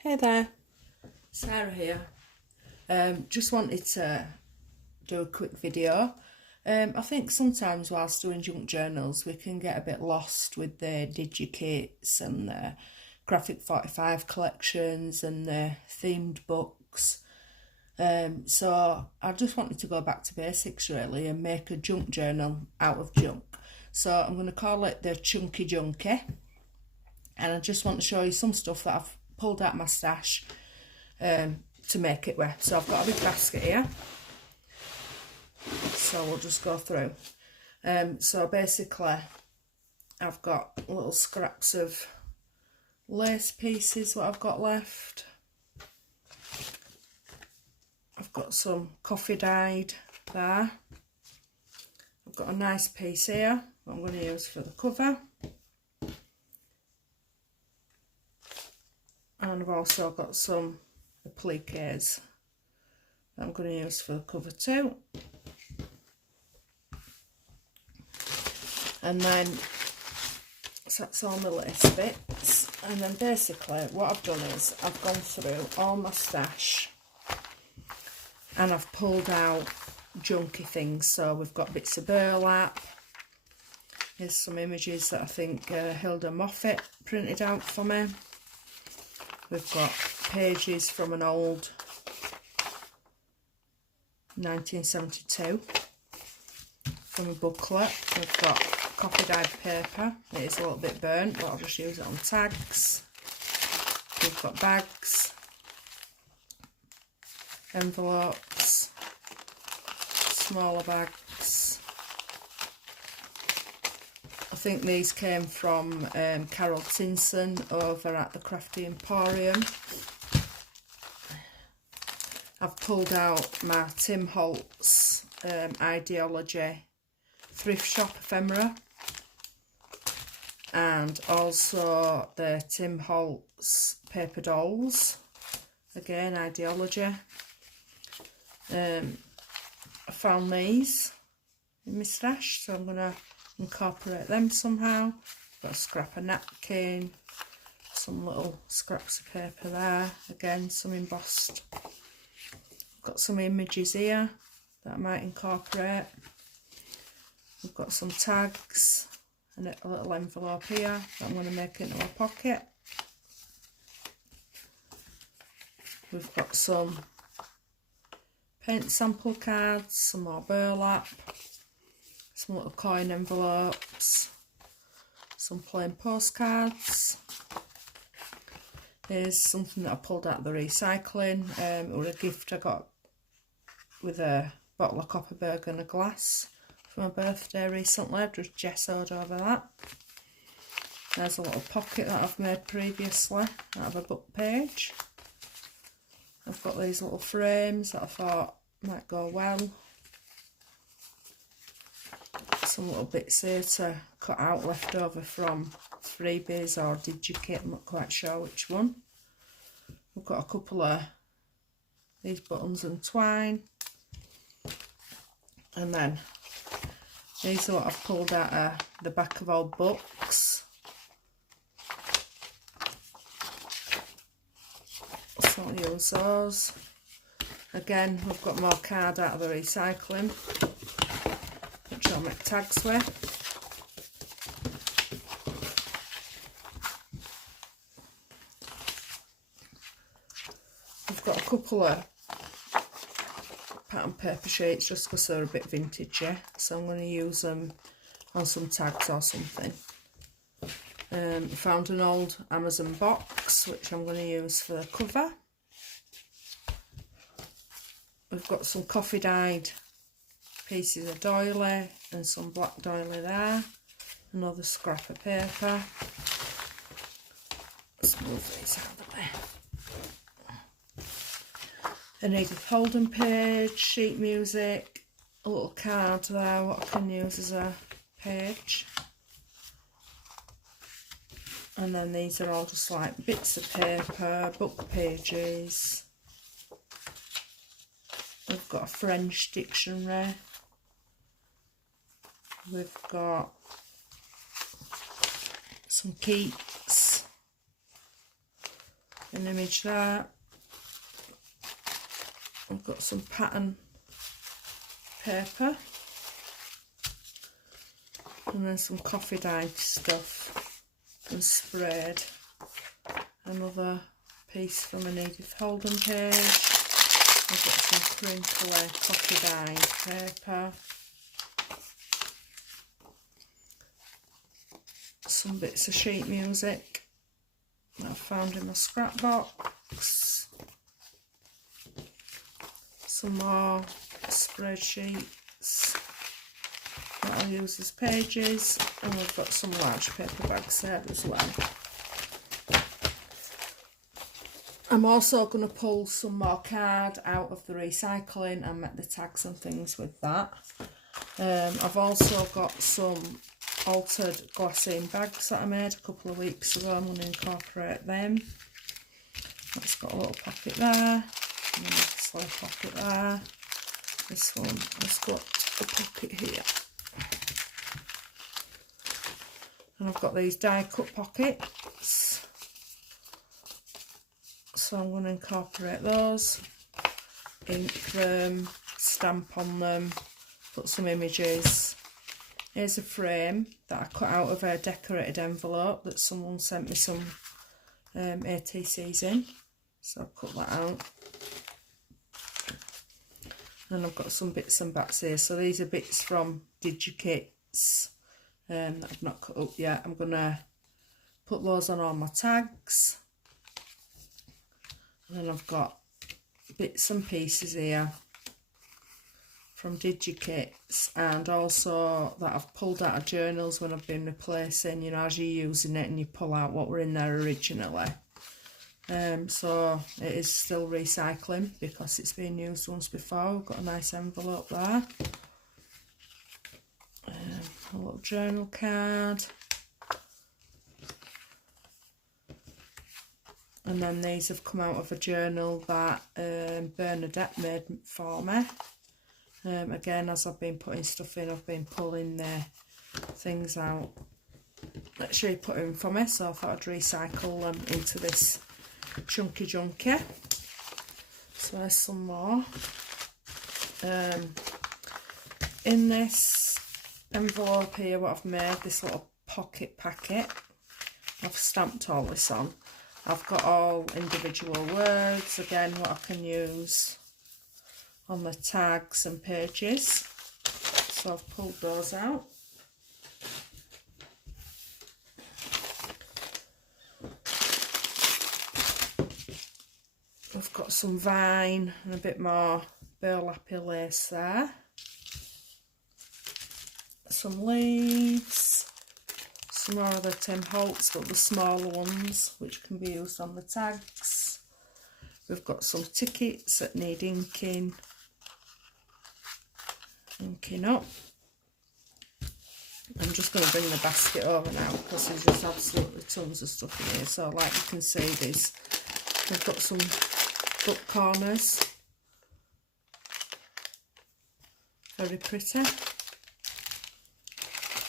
Hey there, Sarah here. Just wanted to do a quick video. I think sometimes whilst doing junk journals we can get a bit lost with the digikits and the Graphic 45 collections and the themed books. So I just wanted to go back to basics really and make a junk journal out of junk. So I'm going to call it the Chunky Junkie, and I just want to show you some stuff that I've pulled out my stash to make it with. So I've got a big basket here, so we'll just go through. So basically I've got little scraps of lace pieces what I've got left. I've got some coffee dyed there. I've got a nice piece here that I'm going to use for the cover, and I've also got some appliques that I'm going to use for the cover too. And then, so that's all my lace bits. And then basically what I've done is I've gone through all my stash and I've pulled out junky things. So we've got bits of burlap. Here's some images that I think Hilda Moffat printed out for me. We've got pages from an old 1972 from a booklet. We've got coffee dyed paper. It is a little bit burnt, but I'll just use it on tags. We've got bags, envelopes, smaller bags. I think these came from Carol Tinson over at the Crafty Emporium. I've pulled out my Tim Holtz Ideology thrift shop ephemera, and also the Tim Holtz paper dolls, again Ideology. I found these in my stash, so I'm going to incorporate them somehow. Got a scrap of napkin, some little scraps of paper there, again some embossed. Got some images here that I might incorporate. We've got some tags and a little envelope here that I'm going to make into a pocket. We've got some paint sample cards, some more burlap, some little coin envelopes, some plain postcards. Here's something that I pulled out of the recycling. It was a gift I got with a bottle of Copperberg and a glass for my birthday recently. I've just gessoed over that. There's a little pocket that I've made previously out of a book page. I've got these little frames that I thought might go well. Some little bits here to cut out left over from freebies or digikit, I'm not quite sure which one. We've got a couple of these buttons and twine, and then these are what I've pulled out of the back of old books. So I'll use those. Again, we've got more card out of the recycling, which I'll make tags with. I've got a couple of pattern paper sheets just because they're a bit vintagey, so I'm going to use them on some tags or something. I found an old Amazon box which I'm going to use for the cover. We've got some coffee dyed pieces of doily and some black doily there. Another scrap of paper. Let's move these out of the way. An Edith Holden page, sheet music, a little card there, what I can use as a page. And then these are all just like bits of paper, book pages. We've got a French dictionary. We've got some Keats. an image there. I've got some pattern paper, and then some coffee dyed stuff and sprayed. Another piece from an Edith Holden page. I've got some crinkly coffee dyed paper, some bits of sheet music that I found in my scrap box, some more spreadsheets that I'll use as pages, and we've got some large paper bags there as well. I'm also going to pull some more card out of the recycling and make the tags and things with that. I've also got some altered glassine bags that I made a couple of weeks ago. I'm going to incorporate them. That's got a little pocket there, and a little pocket there. This one has got a pocket here. And I've got these die cut pockets, so I'm going to incorporate those, ink them, stamp on them, put some images. Here's a frame that I cut out of a decorated envelope that someone sent me some ATCs in, so I'll cut that out. And I've got some bits and bats here, so these are bits from DigiKits that I've not cut up yet. I'm going to put those on all my tags. And then I've got bits and pieces here from DigiKits, and also that I've pulled out of journals when I've been replacing, you know, as you're using it and you pull out what were in there originally. So it is still recycling because it's been used once before. We've got a nice envelope there. A little journal card. And then these have come out of a journal that Bernadette made for me. Again, as I've been putting stuff in, I've been pulling the things out that she put in for me, so I thought I'd recycle them into this chunky junky. So there's some more. In this envelope here, what I've made, this little pocket packet, I've stamped all this on. I've got all individual words, again, what I can use on the tags and pages. So I've pulled those out. I've got some vine and a bit more burlappy lace there. Some leaves. Some more of the Tim Holtz, but the smaller ones, which can be used on the tags. We've got some tickets that need inking up. I'm just going to bring the basket over now because there's just absolutely tons of stuff in here. So like you can see, we've got some book corners, very pretty.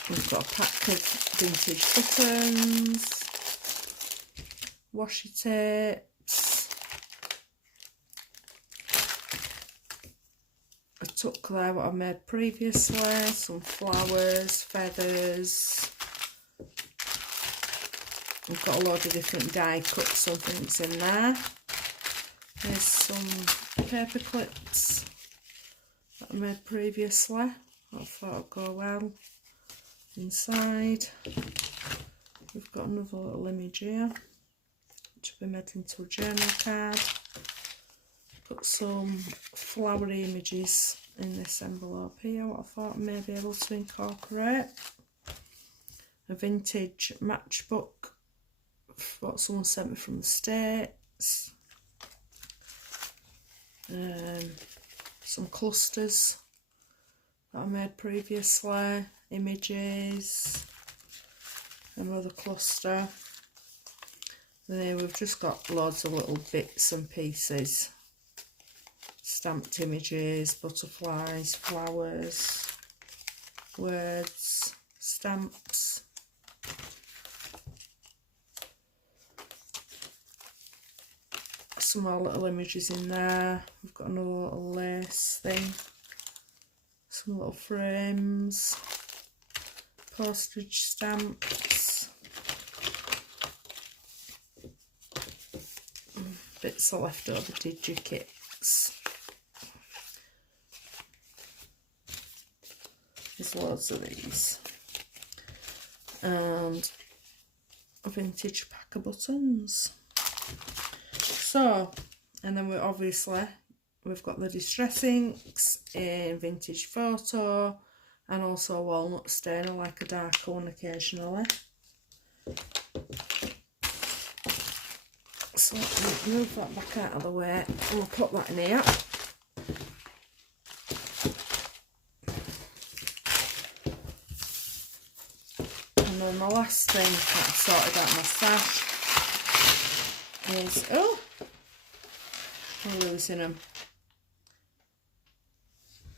We've got a pack of vintage buttons, washi tapes, a tuck there what I made previously, some flowers, feathers. We've got a load of different die cuts and things in there. There's some paper clips that I made previously. I thought it'd go well. Inside we've got another little image here which will be made into a journal card. Got some flowery images in this envelope here what I thought I may be able to incorporate. A vintage matchbook, what someone sent me from the States. Some clusters that I made previously. Images, another cluster. And then we've just got loads of little bits and pieces, stamped images, butterflies, flowers, words, stamps. some more little images in there. We've got another little lace thing, some little frames, postage stamps, bits of leftover digikits. There's loads of these. And a vintage pack of buttons. So, and then we've got the distress inks in vintage photo and also a walnut stain. I like a darker one occasionally. So let me move that back out of the way and we'll put that in here. And then the last thing that I've sorted out my stash is, oh, I'm losing them.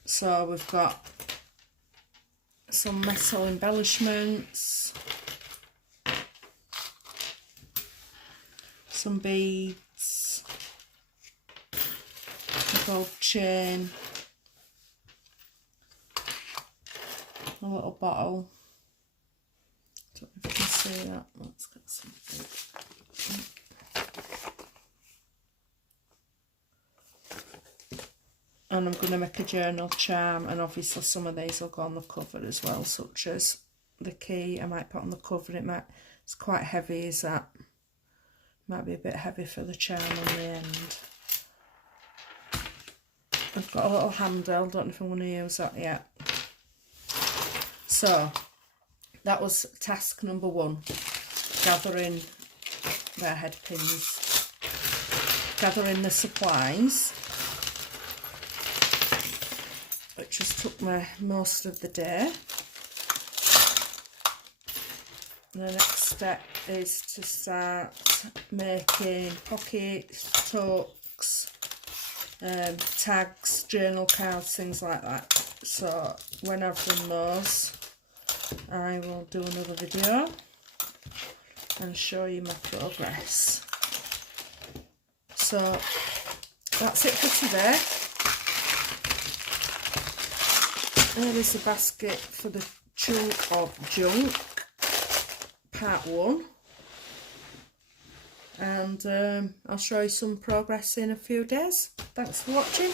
So we've got some metal embellishments, some beads, a gold chain, a little bottle. Don't know if you can see that. Let's get something. And I'm going to make a journal charm, and obviously some of these will go on the cover as well, such as the key I might put on the cover. It's quite heavy, is that? Might be a bit heavy for the charm on the end. I've got a little handle, don't know if I want to use that yet. So that was task number 1, gathering their head pins, gathering the supplies, which just took me most of the day. The next step is to start making pockets, toques, tags, journal cards, things like that. So when I've done those, I will do another video and show you my progress. So that's it for today. There is the basket for the chunk of junk, part 1. And I'll show you some progress in a few days. Thanks for watching.